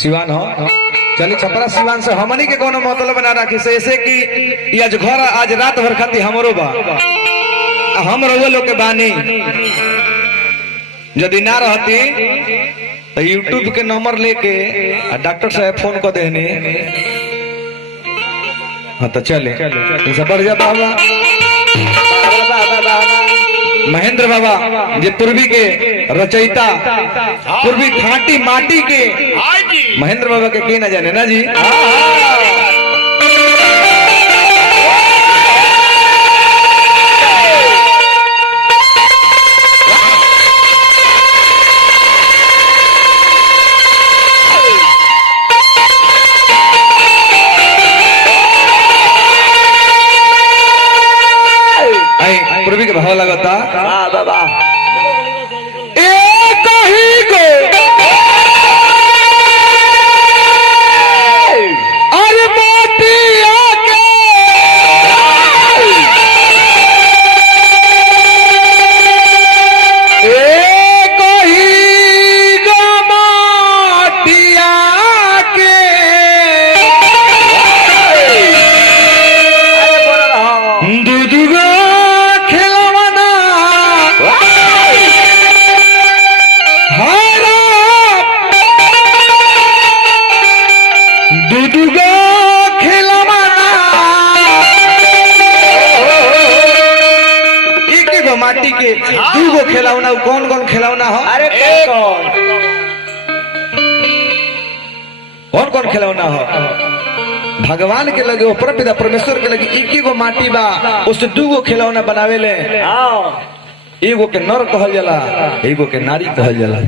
सिवान हो चली छपरा सिवान से हमनी के कोनो मतलब बना राखी से ऐसे कि ये आज घर आज रात भर खाती हमरो बा हम रहुए लोग के बानी यदि ना रहती तो यूट्यूब के नंबर लेके डॉक्टर साहब फोन कर देने। हाँ तो चले बढ़ जा बाबा महेंद्र बाबा जे पूर्वी के रचयिता पूर्वी खाटी माटी के महेंद्र बाबा के ना जाने ना जी। पूर्वी के भाव लगता बाबा एक ही को अरे मोतिया के एक ही को मोतिया के दूध माटी के दूगो खिलौना कौन कौन खिलौना हो? अरे कौन कौन खिलौना हो? भगवान के लगे ऊपर पिता परमेश्वर के लगे एक गो माटी बा उससे दूगो खिलौना बनावे ले। एगो के नर कहल जाला एगो के नारी कहल जाला।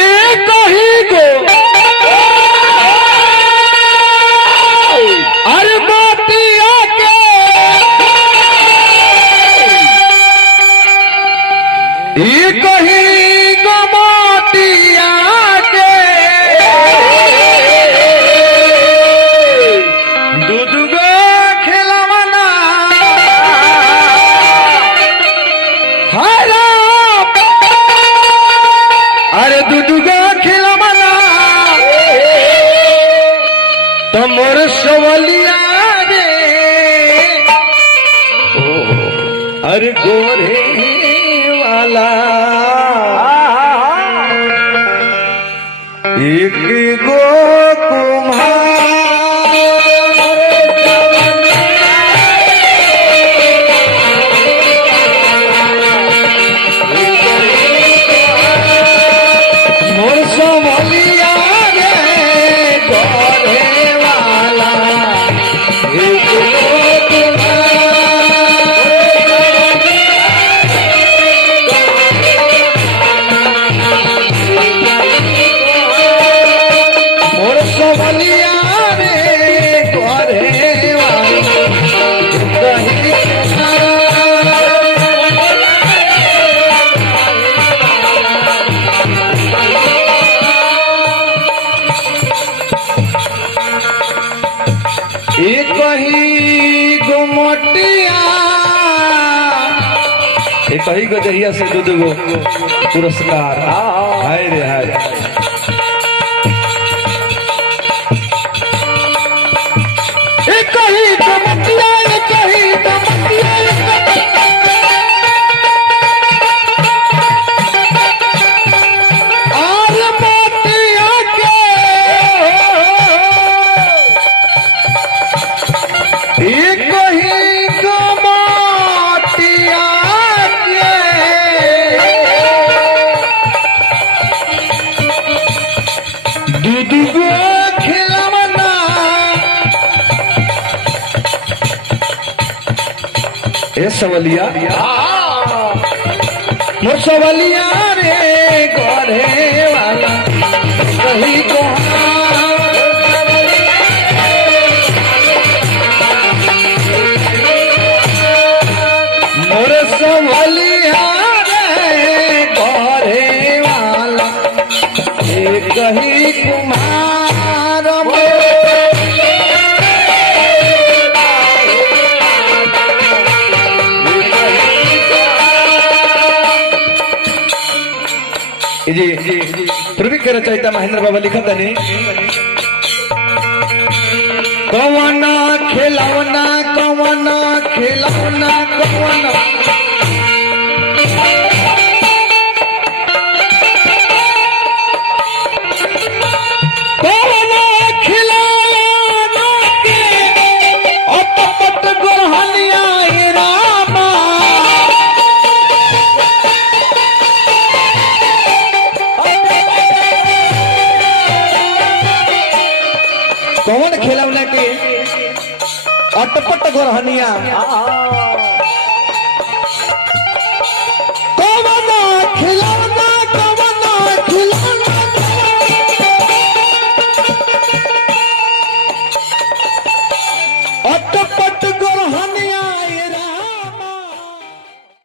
एक ही गो अरे मोतिया के एक ही गो मोतिया के दूध गो खिलौना हरा अरे दूध गो खिलौना तो मोर सवलिया रे अरे गोरे वाला एक गो कुम्हार मोर सवलिया रे गोरे वाला एक गो कुम्हार एक ही गोमटिया एक ही गजरिया से दूध गो पुरस्कार हाय रे हाय। एक ही गोमटिया एक ही गोमटिया एक ही गोमटिया के दूध गो खिलौना ए सवलिया मोर सवलिया रे गोरे वाला कहीं को मोर सवलिया रे गोरे वाला एक ही कुम्हार जी पूर्वी के रचयिता महेंद्र बाबा लिखा था नहीं कौना खिलौना कौना खिलौना कौना कौन खिलौना के अटपट गोरहनिया